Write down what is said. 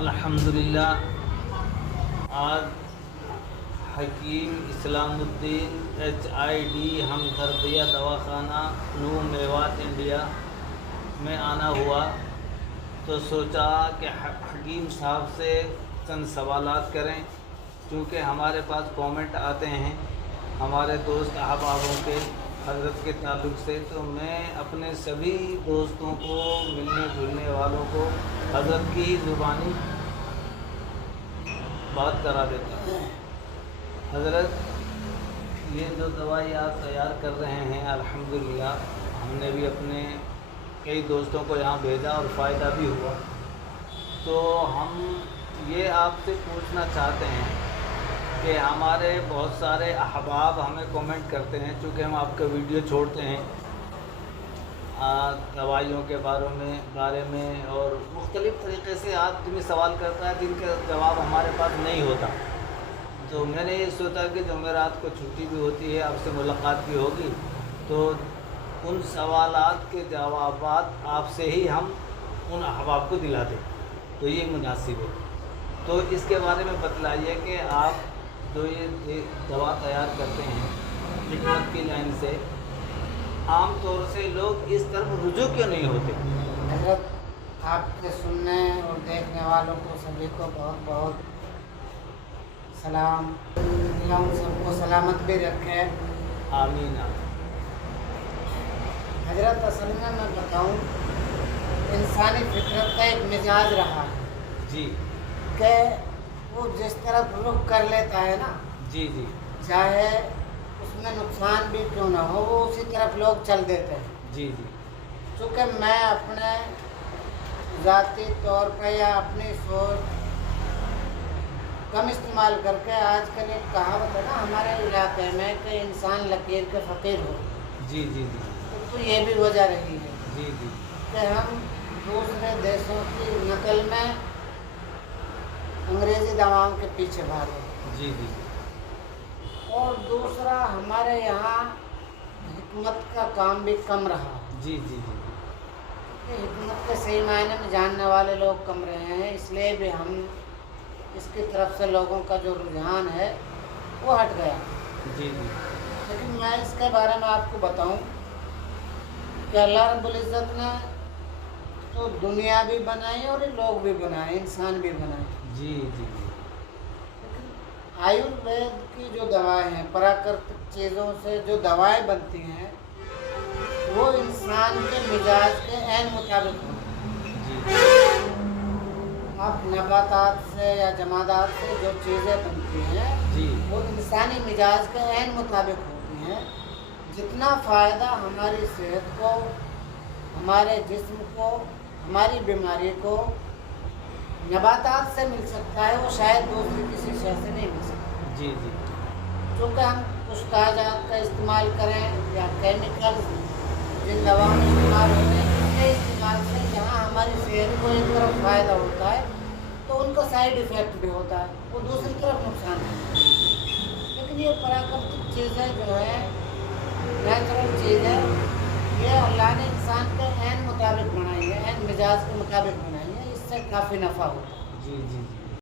الحمدللہ آج حکیم اسلام الدین HID ہمدردیہ دواخانہ نو میوات انڈیا میں آنا ہوا تو سوچا کہ حکیم صاحب سے چند سوالات کریں، چونکہ ہمارے پاس کامنٹ آتے ہیں ہمارے دوست احبابوں کے حضرت کے تعلق سے، تو میں اپنے سبھی دوستوں کو، ملنے جلنے والوں کو حضرت کی زبانی بات کرا دیتا ہوں۔ حضرت، یہ جو دوائی آپ تیار کر رہے ہیں الحمدللہ ہم نے بھی اپنے کئی دوستوں کو یہاں بھیجا اور فائدہ بھی ہوا، تو ہم یہ آپ سے پوچھنا چاہتے ہیں کہ ہمارے بہت سارے احباب ہمیں کومنٹ کرتے ہیں، چونکہ ہم آپ کا ویڈیو چھوڑتے ہیں دوائیوں کے بارے میں اور مختلف طریقے سے آپ تمہیں سوال کرتا ہے جن کا جواب ہمارے پاس نہیں ہوتا، تو میں نے یہ سوچا کہ جمعرات کو چھٹی بھی ہوتی ہے، آپ سے ملاقات بھی ہوگی، تو ان سوالات کے جوابات آپ سے ہی ہم ان احباب کو دلا دیں تو یہ مناسب ہے۔ تو اس کے بارے میں بتلائیے کہ آپ جو یہ دوا تیار کرتے ہیں حکمت کی لائن سے، عام طور سے لوگ اس طرف رجوع کیوں نہیں ہوتے؟ حضرت، آپ کے سننے اور دیکھنے والوں کو سبھی کو بہت بہت سلام، اللہ ان سب کو سلامت بھی رکھے، آمین۔ حضرت، اصل میں بتاؤں، انسانی فطرت کا ایک مزاج رہا ہے جی کہ وہ جس طرف رخ کر لیتا ہے نا، جی جی چاہے اس میں نقصان بھی کیوں نہ ہو، وہ اسی طرف لوگ چل دیتے ہیں۔ جی جی چونکہ میں اپنے ذاتی طور پہ یا اپنی سوچ کم استعمال کر کے، آج کل ایک کہاوت ہے نا ہمارے علاقے میں کہ انسان لکیر کے فقیر ہو، جی جی جی تو یہ بھی وجہ رہی ہے جی جی کہ ہم دوسرے دیشوں کی نقل میں انگریزی دواؤں کے پیچھے بھاگے، جی جی اور دوسرا ہمارے یہاں حکمت کا کام بھی کم رہا، جی جی جی کہ حکمت کے صحیح معنی میں جاننے والے لوگ کم رہے ہیں، اس لیے بھی ہم اس کی طرف سے لوگوں کا جو رجحان ہے وہ ہٹ گیا۔ جی جی لیکن میں اس کے بارے میں آپ کو بتاؤں کہ اللہ رب العزت نے تو دنیا بھی بنائی اور لوگ بھی بنائے، انسان بھی بنائے، جی جی لیکن آیوروید کی جو دوائیں ہیں، پراکرتک چیزوں سے جو دوائیں بنتی ہیں، وہ انسان کے مزاج کے عین مطابق ہوتی ہیں۔ اب نباتات سے یا جمادات سے جو چیزیں بنتی ہیں جی وہ انسانی مزاج کے عین مطابق ہوتی ہیں۔ جتنا فائدہ ہماری صحت کو، ہمارے جسم کو، ہماری بیماری کو نباتات سے مل سکتا ہے، وہ شاید دوسری کسی شے سے نہیں مل سکتا۔ جی جی چونکہ ہم کچھ تاجات کا استعمال کریں یا کیمیکل جن دواؤں میں استعمال ہوتے ہیں، ان کے استعمال سے جہاں ہماری صحت کو ایک طرف فائدہ ہوتا ہے تو ان کا سائیڈ ایفیکٹ بھی ہوتا ہے، وہ دوسری طرف نقصان ہے۔ لیکن یہ پراکرتک چیزیں جو ہے، نیچرل چیزیں، یہ اللہ نے انسان کے عین مطابق بنائی ہے، عین مزاج کے مطابق بنائی ہے، اس سے کافی نفع ہوتا ہے۔ جی جی